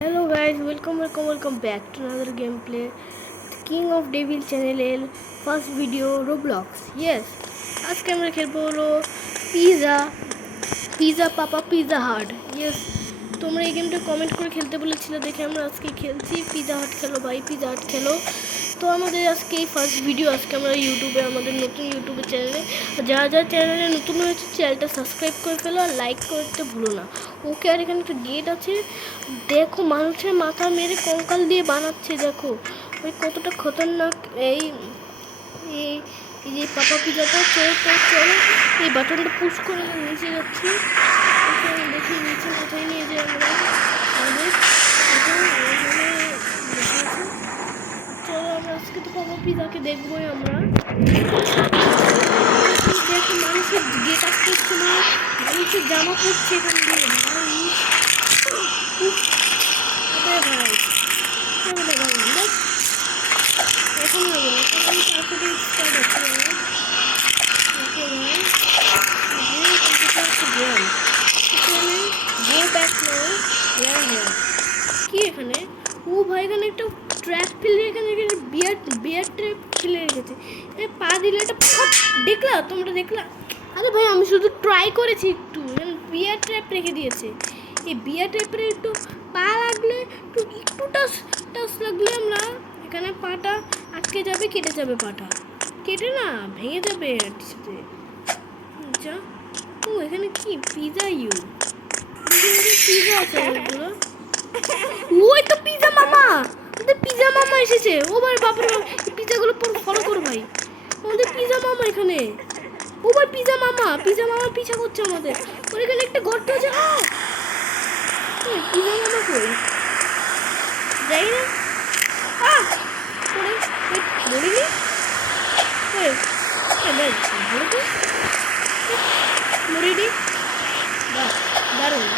Hello guys, welcome back to another gameplay. The King of Devil channel এর first video Roblox. Yes, আজকে আমরা খেলবো হলো pizza পাপা pizza হাট। Yes, তোমরা এই গেমটা কমেন্ট করে খেলতে বলেছিলে দেখে আমরা আজকে খেলছি। পিজা হাট খেলো ভাই, পিজা হাট খেলো। তো আমাদের আজকে এই ফার্স্ট ভিডিও, আজকে আমরা ইউটিউবে আমাদের নতুন ইউটিউবে চ্যানেলে যারা চ্যানেলে নতুন হয়েছে চ্যানেলটা সাবস্ক্রাইব করে ফেলো আর লাইক করতে ভুলো না। ওকে, আর এখানে একটা গেট আছে, দেখো মানুষের মাথা মেরে কঙ্কাল দিয়ে বানাচ্ছে, দেখো ওই কতটা খতরনাক। এই এই এই যে পাপা পিজাটা চলো এই বাটনটা পুশ করে নিচে যাচ্ছি। দেখি নিচে মাথায় নিয়ে যে আমরা আমাদের চলো আমরা আজকে তো পাপা পিজাকে দেখবোই আমরা। দেখো মানুষের গেট আসতে মানুষের জামা পড়ছে এখান দিয়ে এখন কি এখানে ও ভাই এখানে একটা ট্র্যাপ ফেলে, এখানে বিয়ার ট্র্যাপ ফেলে রেখেছে। পা দিলে এটা দেখলা, তোমরা দেখলা? আরে ভাই আমি শুধু ট্রাই করেছি, একটু বিয়ার ট্র্যাপ রেখে দিয়েছে। এই বিয়ার ট্র্যাপের একটু পা লাগলে একটু টাচ লাগলে আমরা এখানে পাটা আটকে যাবে, কেটে যাবে, পাটা কেটে না ভেঙে যাবে সাথে। আচ্ছা ও এখানে কি পিজা পিজা আছে অনেকগুলো। ওই তো পিজা মামা, আমাদের পিজা মামা এসেছে। ও ভাই বাপরে, পিজাগুলো ফলো করো ভাই, আমাদের পিজা মামা এখানে। ও ভাই পিজা মামা পিছা করছে আমাদের। ওর এখানে একটা গর্ত আছে। পিজা মামা কই যাই না, মরিনি মরিনি দারুণ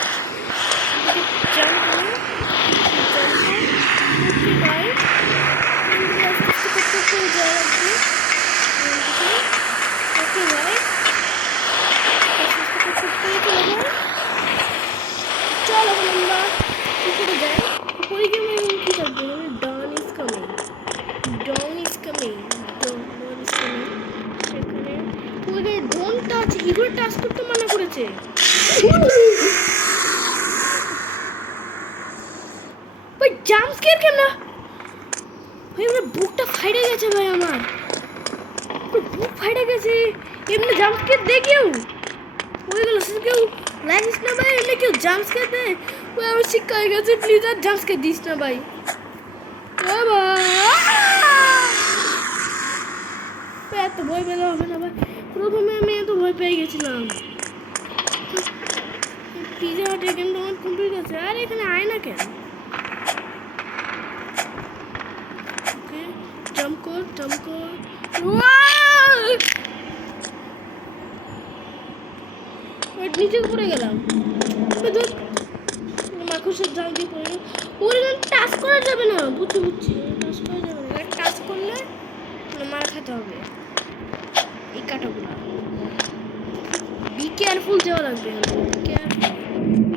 এগুলো টাচ করতে মানা করেছে। ভাই জাম্প স্কেয়ার কেন? ভাই আমার বুকটা ফাইটে গেছে ভাই, আমার বুক ফাইটে গেছে। এমনি জাম্প স্কেয়ার দে কেউ? ওইগুলো কেউ লাইস না ভাই, এমনি কেউ জাম্প স্কেয়ার দে? ওই আমার শিক্ষা হয়ে গেছে, প্লিজ আর জাম্প স্কেয়ার দিস না ভাই। এত ভয় পেলে হবে না ভাই, প্রথমে আমি এত ভয় পেয়ে গেছিলাম। পিজা হাট এখানে তোমার কমপ্লিট আছে, আর এখানে আয় না কেন? ওকে জাম্প কর নিচে পড়ে গেলাম, মাকুসের জাল দিয়ে পড়ে গেলাম। ওর টাচ করা যাবে না, বুঝছি টাচ করা যাবে না, টাচ করলে মার খেতে হবে। এই কাটাগুলো বি কেয়ারফুল যাওয়া লাগবে,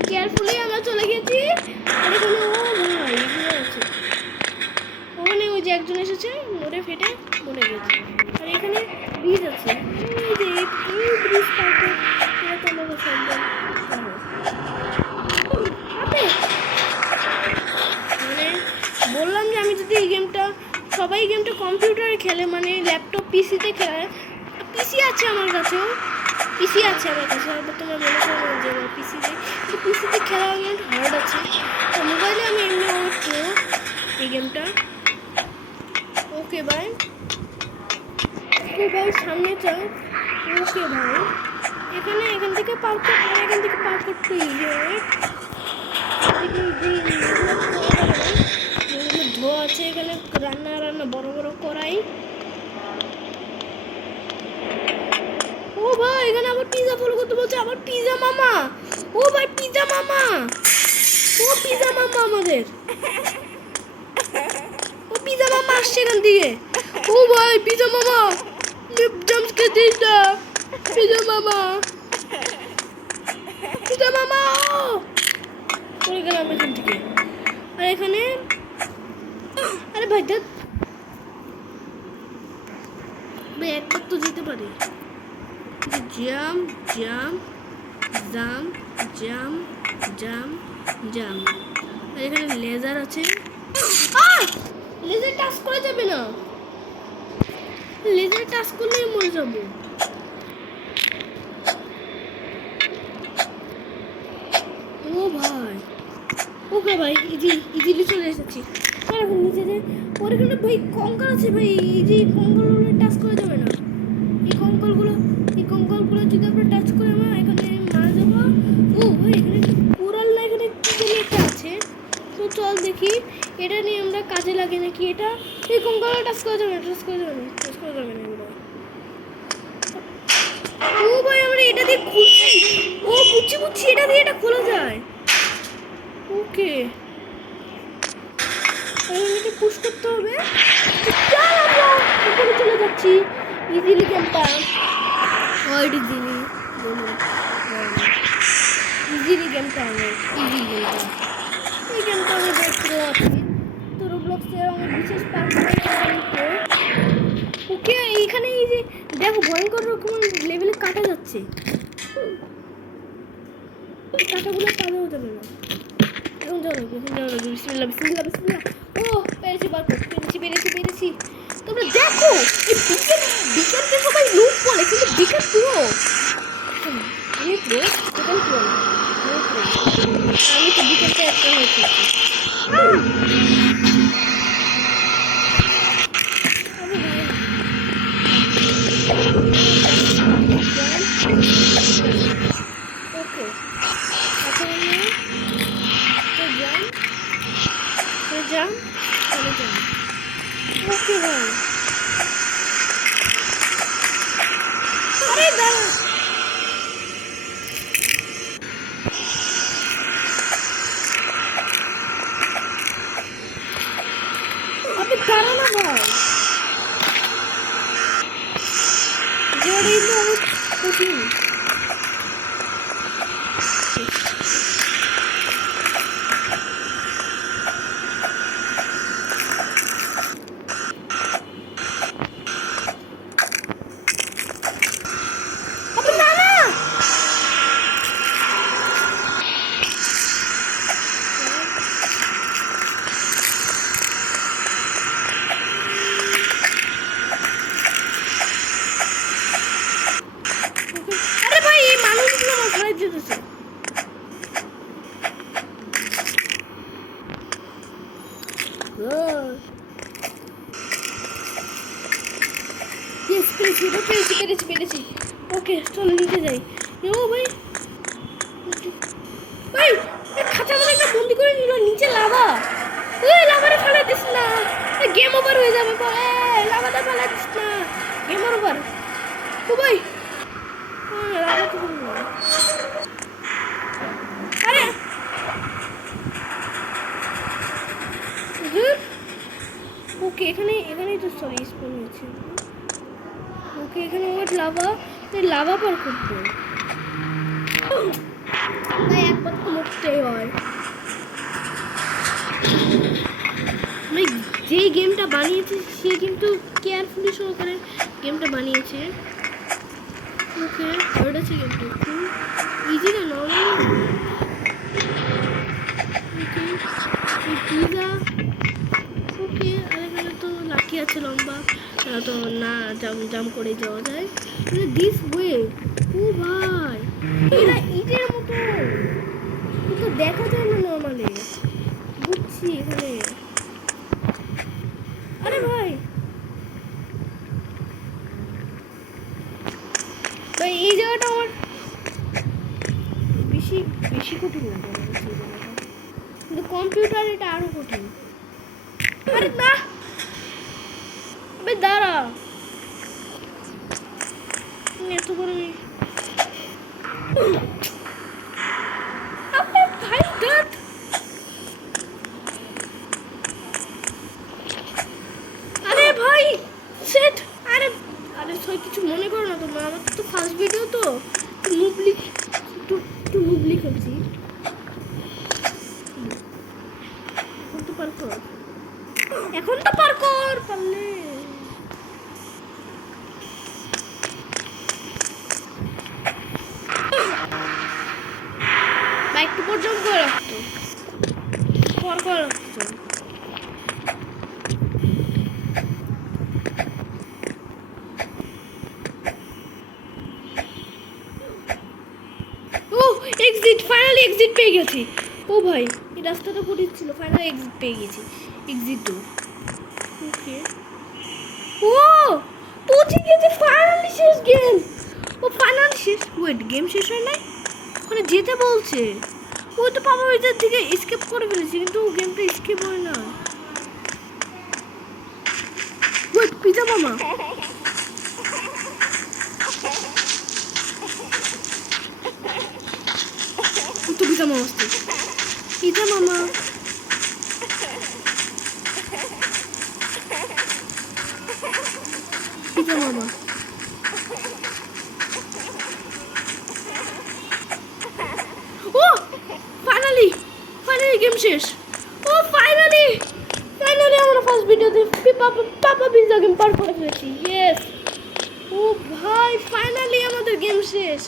কেয়ারফুলি আমরা চলে গেছি। আর এখানে আছে, ওখানে ওই যে একজন এসেছে মরে ফেটে মরে গেছে। আর এখানে ব্রিজ আছে, এই যে ব্রিজ পার্কে মানে বললাম যে আমি যদি এই গেমটা সবাই গেমটা কম্পিউটারে খেলে, মানে ল্যাপটপ পিসিতে খেলে। পিসি আছে আমার কাছেও, তোমরা মনে করো যে আমার পিসিতে খেলা অনেক হার্ড আছে। তো মোবাইলে আমি এমনি আমার এই গেমটা। ওকে ভাই সামনে চাও। ওকে ভাই এখান থেকে পার করতে ইজি হয়। ধোয়া আছে এখানে, রান্না বড় করাই। ও ভাই এখানে আবার পিজা ফলো করতে বলছে, আবার পিজা মামা। ও ভাই পিজা মামা, আমাদের পিজা মামা আসছে এখান দিয়ে। ও ভাই পিজা মামা জাম্পকে দিস না, পিজা মামা পড়ে গেলাম এখান থেকে। ভাই ধ্যাৎ। ভাই একবার তো যেতে পারে। জাম জাম জাম জাম জাম জাম। এখানে লেজার আছে। লেজার টাচ করা যাবে না, লেজার টাচ করলেই মরে যাবো। ও ভাই, ওকে ভাই ইজিলি চলে এসেছি। এখন নিচে যে ওর এখানে ভাই কঙ্কাল আছে ভাই, এই যে কঙ্কালগুলো টাচ করা যাবে না। এই কঙ্কালগুলো যদি আমরা টাচ করে আমরা এখানে মারা যাবো। ও ভাই এখানে কোরাল না, এখানে কি জানি একটা আছে। তো চল দেখি এটা নিয়ে আমরা কাজে লাগে নাকি। এটা এই কঙ্কাল টাচ করা যাবে না, টাচ করা যাবে না এগুলো। ও ভাই আমরা এটা দিয়ে খুলছি। ও বুঝছি এটা দিয়ে এটা খোলা যায়। ওকে এটা পুশ করতে হবে। চল আমরা উপরে চলে যাচ্ছি। ইজিলি গেমটা ওয়াইড ইজিলি গেমটা অনেক ইজি গেমটা। এই গেমটা আমি বেশ করে আছি। তো রোবলক্সের আমার বিশেষ ওকে এইখানে এই যে দেখো ভয়ঙ্কর রকম লেভেলে কাটা যাচ্ছে। কাটাগুলো পাওয়া যাবে না। এখন চলো বিসমিল্লাহ। ও পেরেছি। তোমরা দেখো এই বিকেটকে সবাই লুপ বলে, কিন্তু বিকেট পুরো আমি তো বিকেটটা একটা হয়েছে। ওকে এখন জাম ওকে ভাই। আরে দাঁড়া, আপনি দাঁড়া না ভাই। জোরে তো অনেক কঠিন। পেরেছি। ওকে চলো নিচে যাই। ও ভাই খাঁচা মানে একটা বন্দি করে নিল, নিচে লাভা। ওই লাভারে ফেলা দিস না, গেম ওভার হয়ে যাবে। লাভাটা ফেলা দিস না, গেম ওভার। ও ভাই আরে ওকে এখানেই তো সরি স্পন হয়েছে। ওকে এখানে আমার লাভা পার করতে তাই একবার তো মরতেই হয়। মানে যেই গেমটা বানিয়েছে সে কিন্তু কেয়ারফুলি সহকারে গেমটা বানিয়েছে। ওকে হার্ড আছে গেমটা, একটু ইজি না নর্মাল। ওকে পিজা। ওকে আর এখানে তো লাকি আছে লম্বা, তো না জাম করে যাওয়া যায়। দিস ওয়ে ও ভাই এরা ইটের মতো তো দেখা যায় না নর্মালি। বুঝছি এখানে। আরে ভাই এই জায়গাটা আমার বেশি কঠিন লাগে কিন্তু কম্পিউটার এটা আরো কঠিন। আরে না দাঁড়া এত বড় ভাই দাঁত। আরে ভাই সেট আরে কিছু মনে করো না তোমরা, আমার তো ফার্স্ট ভিডিও তো একটু মুভলি খেলছি বলতে পারতো। এখন তো পার কর পারলে। একটু পর্যন্ত রাখতো পর কর রাখতো। ও এক্সিট, ফাইনালি এক্সিট পেয়ে গেছি। ও ভাই এই রাস্তাটা কঠিন ছিল, ফাইনালি এক্সিট পেয়ে গেছি। এক্সিট ওকে। ও পৌঁছে গেছে, ফাইনালি শেষ গেম। ও ফাইনালি শেষ। ওয়েট গেম শেষ হয় নাই, ওখানে যেতে বলছে। ও তো পাপা ভিতর থেকে স্কিপ করে ফেলেছি, কিন্তু গেমটা স্কিপ হয় না। ওয়েট পিজা মামা, তো পিজা মামা আসছে। পিজা মামা পিজা মামা ও ফাইনালি ফাইনালি গেম শেষ। ও ফাইনালি ফাইনালি আমরা ফার্স্ট ভিডিওতে পাপা পিজা গেম পার করে ফেলেছি। ইয়েস। ও ভাই ফাইনালি আমাদের গেম শেষ।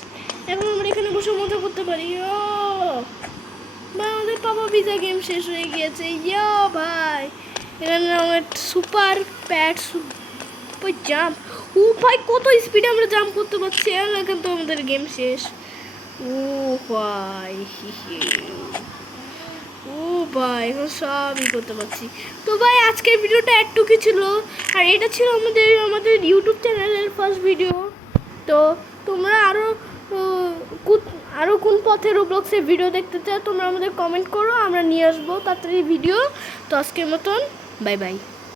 এখন আমরা এখানে বসে মজা করতে পারি। ও ভাই আমাদের পাপা পিজা গেম শেষ হয়ে গিয়েছে। ইয়ো ভাই এখানে আমার সুপার প্যাট সুপার জাম্প। ও ভাই কত স্পিডে আমরা জাম্প করতে পারছি। এখন তো আমাদের গেম শেষ। ও ভাই ও ভাই এখন সবই করতে পারছি। তো ভাই আজকের ভিডিওটা একটুকু ছিল, আর এটা ছিল আমাদের ইউটিউব চ্যানেলের ফার্স্ট ভিডিও। তো তোমরা আরও কোন পথে রোবলক্সের ভিডিও দেখতে চাও তোমরা আমাদের কমেন্ট করো, আমরা নিয়ে আসবো তাড়াতাড়ি ভিডিও। তো আজকের মতন বাই বাই।